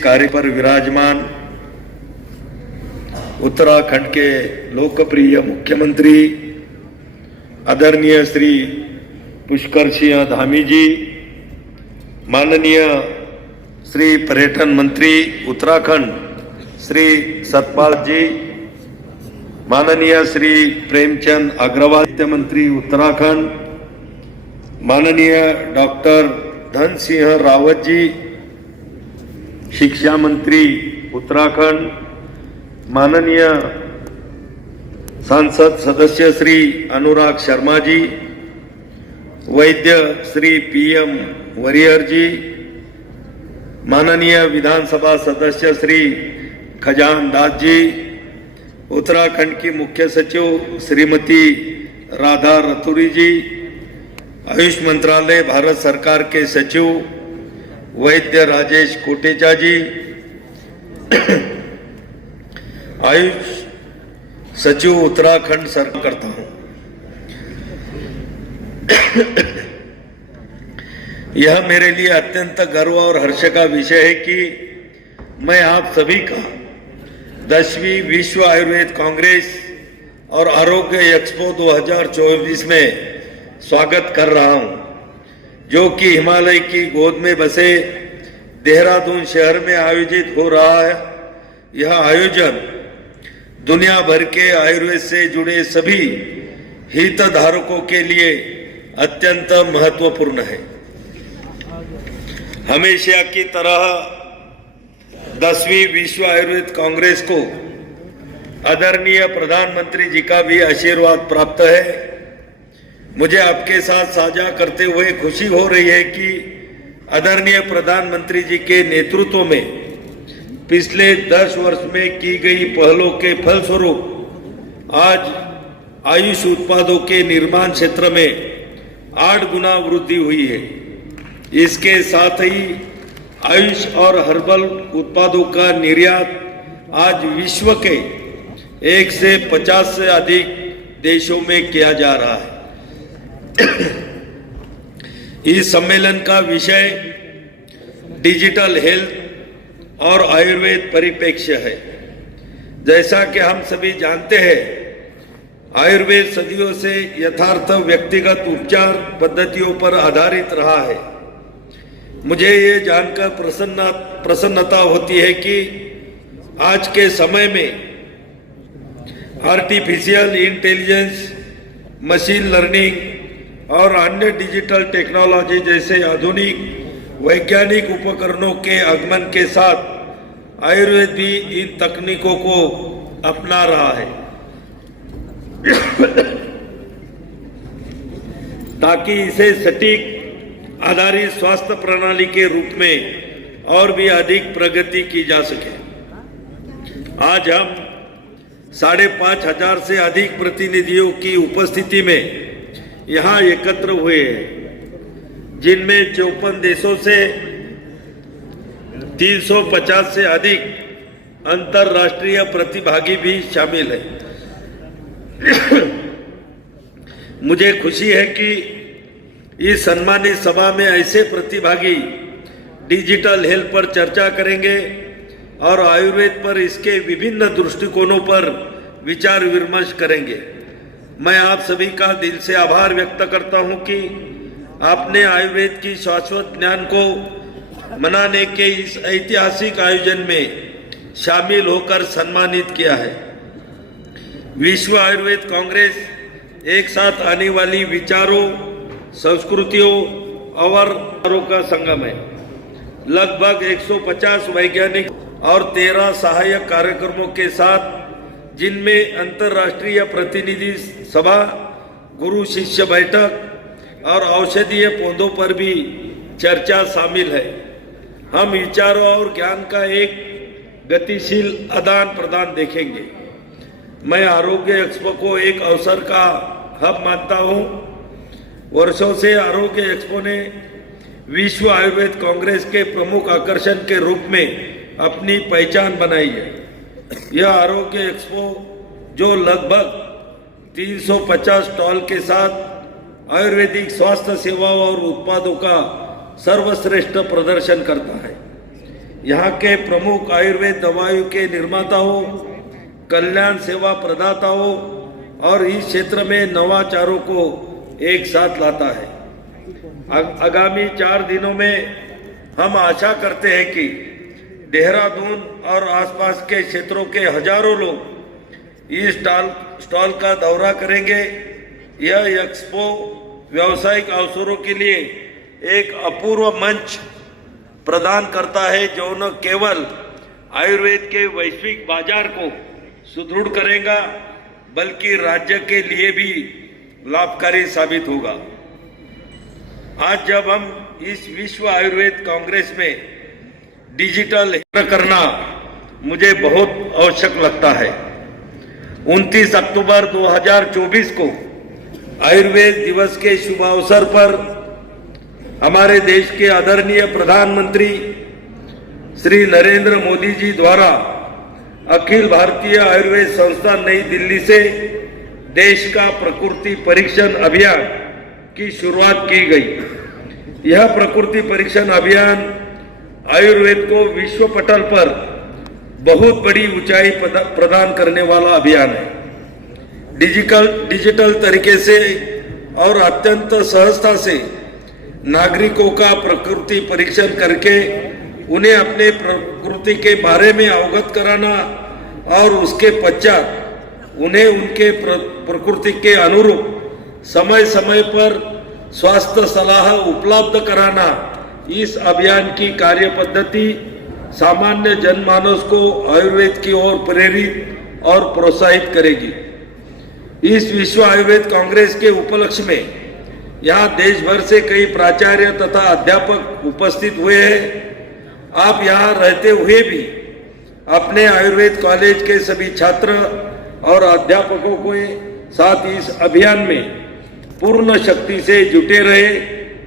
कार्य पर विराजमान उत्तराखंड के लोकप्रिय मुख्यमंत्री आदरणीय श्री पुष्कर सिंह धामी जी, माननीय श्री पर्यटन मंत्री उत्तराखंड श्री सतपाल जी, माननीय श्री प्रेमचंद अग्रवाल मंत्री उत्तराखंड, माननीय डॉक्टर धन सिंह रावत जी, शिक्षा मंत्री उत्तराखंड, माननीय सांसद सदस्य श्री अनुराग शर्मा जी, वैद्य श्री PM वरियर जी, माननीय विधानसभा सदस्य श्री खजान दास जी, उत्तराखंड की मुख्य सचिव श्रीमती राधा रतूरी जी, आयुष मंत्रालय भारत सरकार के सचिव वैद्य राजेश कोटेचा जी, आयुष सचिव उत्तराखंड सरकार करता हूं। यह मेरे लिए अत्यंत गर्व और हर्ष का विषय है कि मैं आप सभी का 10वीं विश्व आयुर्वेद कांग्रेस और आरोग्य एक्सपो 2024 में स्वागत कर रहा हूं, जो कि हिमालय की गोद में बसे देहरादून शहर में आयोजित हो रहा है। यह आयोजन दुनिया भर के आयुर्वेद से जुड़े सभी हितधारकों के लिए अत्यंत महत्वपूर्ण है। हमेशा की तरह 10वीं विश्व आयुर्वेद कांग्रेस को आदरणीय प्रधानमंत्री जी का भी आशीर्वाद प्राप्त है। मुझे आपके साथ साझा करते हुए खुशी हो रही है कि आदरणीय प्रधानमंत्री जी के नेतृत्व में पिछले 10 वर्ष में की गई पहलों के फलस्वरूप आज आयुष उत्पादों के निर्माण क्षेत्र में 8 गुना वृद्धि हुई है। इसके साथ ही आयुष और हर्बल उत्पादों का निर्यात आज विश्व के 1 से 50 से अधिक देशों में किया जा रहा है। इस सम्मेलन का विषय डिजिटल हेल्थ और आयुर्वेद परिप्रेक्ष्य है। जैसा कि हम सभी जानते हैं, आयुर्वेद सदियों से यथार्थ व्यक्तिगत उपचार पद्धतियों पर आधारित रहा है। मुझे ये जानकर प्रसन्नता होती है कि आज के समय में आर्टिफिशियल इंटेलिजेंस, मशीन लर्निंग और अन्य डिजिटल टेक्नोलॉजी जैसे आधुनिक वैज्ञानिक उपकरणों के आगमन के साथ आयुर्वेद भी इन तकनीकों को अपना रहा है ताकि इसे सटीक आधारित स्वास्थ्य प्रणाली के रूप में और भी अधिक प्रगति की जा सके। आज हम 5,500 से अधिक प्रतिनिधियों की उपस्थिति में यहाँ एकत्र हुए हैं, जिनमें 54 देशों से 350 से अधिक अंतर्राष्ट्रीय प्रतिभागी भी शामिल हैं। मुझे खुशी है कि इस सम्मानित सभा में ऐसे प्रतिभागी डिजिटल हेल्थ पर चर्चा करेंगे और आयुर्वेद पर इसके विभिन्न दृष्टिकोणों पर विचार विमर्श करेंगे। मैं आप सभी का दिल से आभार व्यक्त करता हूं कि आपने आयुर्वेद की शाश्वत ज्ञान को मनाने के इस ऐतिहासिक आयोजन में शामिल होकर सम्मानित किया है। विश्व आयुर्वेद कांग्रेस एक साथ आने वाली विचारों, संस्कृतियों और विचारों का संगम है। लगभग 150 वैज्ञानिक और 13 सहायक कार्यक्रमों के साथ, जिनमें अंतर्राष्ट्रीय प्रतिनिधि सभा, गुरु शिष्य बैठक और औषधीय पौधों पर भी चर्चा शामिल है। हम विचारों और ज्ञान का एक गतिशील आदान प्रदान देखेंगे। मैं आरोग्य एक्सपो को एक अवसर का हब मानता हूं। वर्षों से आरोग्य एक्सपो ने विश्व आयुर्वेद कांग्रेस के प्रमुख आकर्षण के रूप में अपनी पहचान बनाई है। यह आरोग्य एक्सपो, जो लगभग 350 स्टॉल के साथ आयुर्वेदिक स्वास्थ्य सेवाओं और उत्पादों का सर्वश्रेष्ठ प्रदर्शन करता है। यहाँ के प्रमुख आयुर्वेद दवाइयों के निर्माताओं, कल्याण सेवा प्रदाताओं और इस क्षेत्र में नवाचारों को एक साथ लाता है। आगामी 4 दिनों में हम आशा करते हैं कि देहरादून और आसपास के क्षेत्रों के हजारों लोग इस स्टॉल का दौरा करेंगे। यह एक्सपो व्यावसायिक अवसरों के लिए एक अपूर्व मंच प्रदान करता है, जो न केवल आयुर्वेद के वैश्विक बाजार को सुदृढ़ करेगा बल्कि राज्य के लिए भी लाभकारी साबित होगा। आज जब हम इस विश्व आयुर्वेद कांग्रेस में डिजिटल करना मुझे बहुत आवश्यक लगता है। 29 अक्टूबर 2024 को आयुर्वेद दिवस के शुभ अवसर पर हमारे देश के आदरणीय प्रधानमंत्री श्री नरेंद्र मोदी जी द्वारा अखिल भारतीय आयुर्वेद संस्थान नई दिल्ली से देश का प्रकृति परीक्षण अभियान की शुरुआत की गई। यह प्रकृति परीक्षण अभियान आयुर्वेद को विश्व पटल पर बहुत बड़ी ऊंचाई प्रदान करने वाला अभियान है। डिजिटल तरीके से और अत्यंत सहजता से नागरिकों का प्रकृति परीक्षण करके उन्हें अपने प्रकृति के बारे में अवगत कराना और उसके पश्चात उन्हें उनके प्रकृति के अनुरूप समय समय पर स्वास्थ्य सलाह उपलब्ध कराना, इस अभियान की कार्य पद्धति सामान्य जनमानस को आयुर्वेद की ओर प्रेरित और प्रोत्साहित करेगी। इस विश्व आयुर्वेद कांग्रेस के उपलक्ष्य में यहाँ देश भर से कई प्राचार्य तथा अध्यापक उपस्थित हुए हैं। आप यहाँ रहते हुए भी अपने आयुर्वेद कॉलेज के सभी छात्र और अध्यापकों के साथ इस अभियान में पूर्ण शक्ति से जुटे रहे,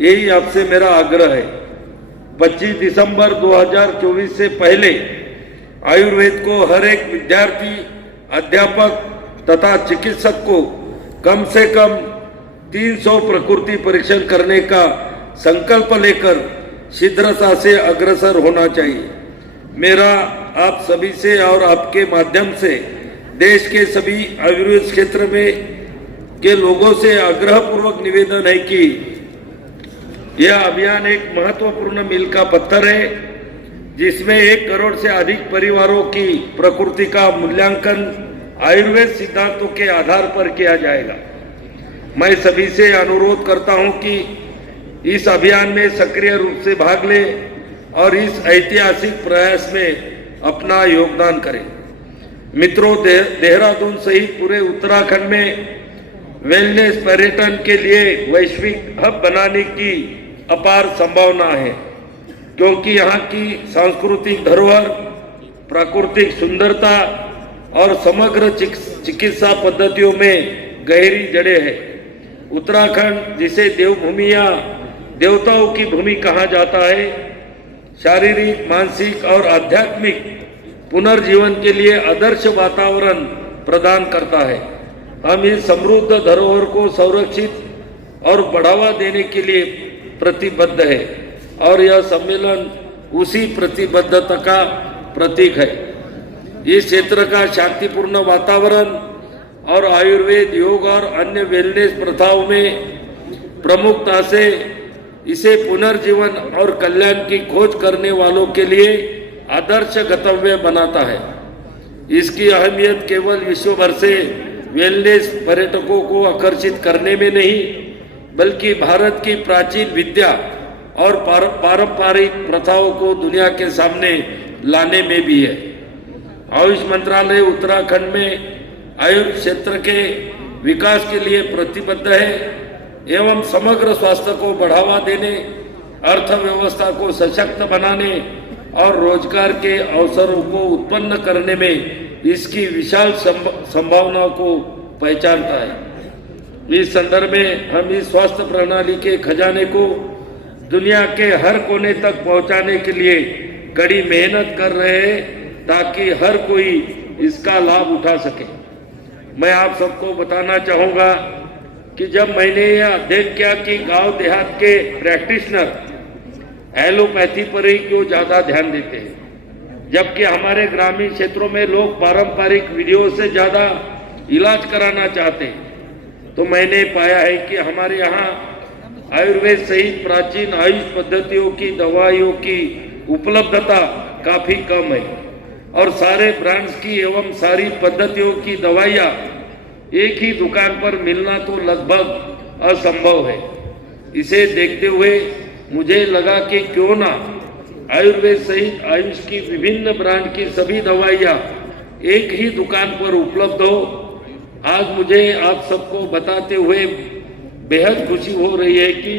यही आपसे मेरा आग्रह है। 25 दिसंबर 2024 से पहले आयुर्वेद को हर एक विद्यार्थी, अध्यापक तथा चिकित्सक को कम से कम 300 प्रकृति परीक्षण करने का संकल्प लेकर शीघ्रता से अग्रसर होना चाहिए। मेरा आप सभी से और आपके माध्यम से देश के सभी आयुर्वेद क्षेत्र में के लोगों से आग्रह पूर्वक निवेदन है कि यह अभियान एक महत्वपूर्ण मील का पत्थर है, जिसमें 1 करोड़ से अधिक परिवारों की प्रकृति का मूल्यांकन आयुर्वेद सिद्धांतों के आधार पर किया जाएगा। मैं सभी से अनुरोध करता हूं कि इस अभियान में सक्रिय रूप से भाग लें और इस ऐतिहासिक प्रयास में अपना योगदान करें। मित्रों, देहरादून सहित पूरे उत्तराखंड में वेलनेस पर्यटन के लिए वैश्विक हब बनाने की अपार संभावना है, क्योंकि यहाँ की सांस्कृतिक धरोहर, प्राकृतिक सुंदरता और समग्र चिकित्सा पद्धतियों में गहरी जड़ें हैं। उत्तराखंड, जिसे देवभूमि या देवताओं की भूमि कहा जाता है, शारीरिक, मानसिक और आध्यात्मिक पुनर्जीवन के लिए आदर्श वातावरण प्रदान करता है। हम इस समृद्ध धरोहर को संरक्षित और बढ़ावा देने के लिए प्रतिबद्ध है और यह सम्मेलन उसी प्रतिबद्धता का प्रतीक है। इस क्षेत्र का शांतिपूर्ण वातावरण और आयुर्वेद, योग और अन्य वेलनेस प्रथाओं में प्रमुखता से इसे पुनर्जीवन और कल्याण की खोज करने वालों के लिए आदर्श गंतव्य बनाता है। इसकी अहमियत केवल विश्व भर से वेलनेस पर्यटकों को आकर्षित करने में नहीं, बल्कि भारत की प्राचीन विद्या और पारंपरिक प्रथाओं को दुनिया के सामने लाने में भी है। आयुष मंत्रालय उत्तराखंड में आयुष क्षेत्र के विकास के लिए प्रतिबद्ध है एवं समग्र स्वास्थ्य को बढ़ावा देने, अर्थव्यवस्था को सशक्त बनाने और रोजगार के अवसरों को उत्पन्न करने में इसकी विशाल संभावनाओं को पहचानता है। इस संदर्भ में हम इस स्वास्थ्य प्रणाली के खजाने को दुनिया के हर कोने तक पहुंचाने के लिए कड़ी मेहनत कर रहे हैं, ताकि हर कोई इसका लाभ उठा सके। मैं आप सबको बताना चाहूँगा कि जब मैंने यह अध्ययन किया कि गांव देहात के प्रैक्टिशनर एलोपैथी पर ही क्यों ज़्यादा ध्यान देते हैं, जबकि हमारे ग्रामीण क्षेत्रों में लोग पारंपरिक विधियों से ज़्यादा इलाज कराना चाहते हैं। तो मैंने पाया है कि हमारे यहाँ आयुर्वेद सहित प्राचीन आयुष पद्धतियों की दवाइयों की उपलब्धता काफ़ी कम है और सारे ब्रांड्स की एवं सारी पद्धतियों की दवाइयाँ एक ही दुकान पर मिलना तो लगभग असंभव है। इसे देखते हुए मुझे लगा कि क्यों ना आयुर्वेद सहित आयुष की विभिन्न ब्रांड की सभी दवाइयाँ एक ही दुकान पर उपलब्ध हो। आज मुझे आप सबको बताते हुए बेहद खुशी हो रही है कि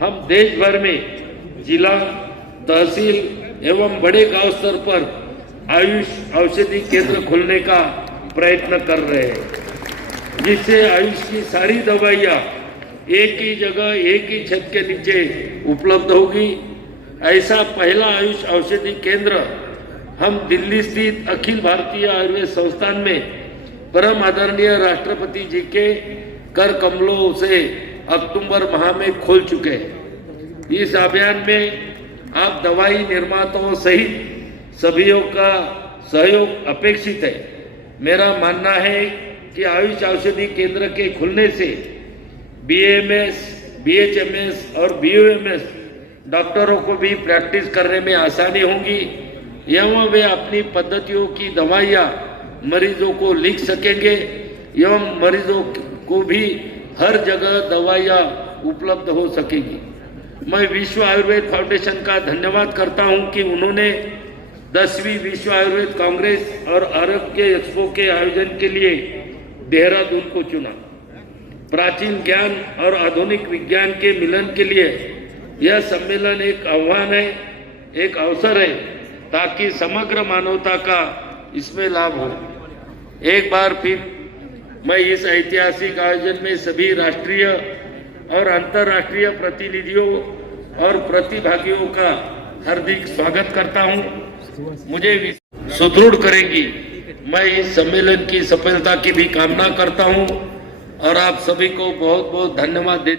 हम देश भर में जिला, तहसील एवं बड़े गांव स्तर पर आयुष औषधि केंद्र खोलने का प्रयत्न कर रहे हैं, जिससे आयुष की सारी दवाइयाँ एक ही जगह एक ही छत के नीचे उपलब्ध होगी। ऐसा पहला आयुष औषधि केंद्र हम दिल्ली स्थित अखिल भारतीय आयुर्वेद संस्थान में परम आदरणीय राष्ट्रपति जी के कर कमलों से अक्टूबर माह में खोल चुके हैं। इस अभियान में आप दवाई निर्माताओं सहित सभीयों का सहयोग अपेक्षित है। मेरा मानना है कि आयुष औषधि केंद्र के खुलने से BAMS, BHMS और BOMS डॉक्टरों को भी प्रैक्टिस करने में आसानी होगी एवं वे अपनी पद्धतियों की दवाइयाँ मरीजों को लिख सकेंगे एवं मरीजों को भी हर जगह दवाइयाँ उपलब्ध हो सकेगी। मैं विश्व आयुर्वेद फाउंडेशन का धन्यवाद करता हूं कि उन्होंने 10वीं विश्व आयुर्वेद कांग्रेस और आरोग्य एक्सपो के आयोजन के लिए देहरादून को चुना। प्राचीन ज्ञान और आधुनिक विज्ञान के मिलन के लिए यह सम्मेलन एक आह्वान है, एक अवसर है, ताकि समग्र मानवता का इसमें लाभ हो। एक बार फिर मैं इस ऐतिहासिक आयोजन में सभी राष्ट्रीय और अंतर्राष्ट्रीय प्रतिनिधियों और प्रतिभागियों का हार्दिक स्वागत करता हूं। मुझे सुदृढ़ करेंगी। मैं इस सम्मेलन की सफलता की भी कामना करता हूं और आप सभी को बहुत बहुत धन्यवाद देता हूं।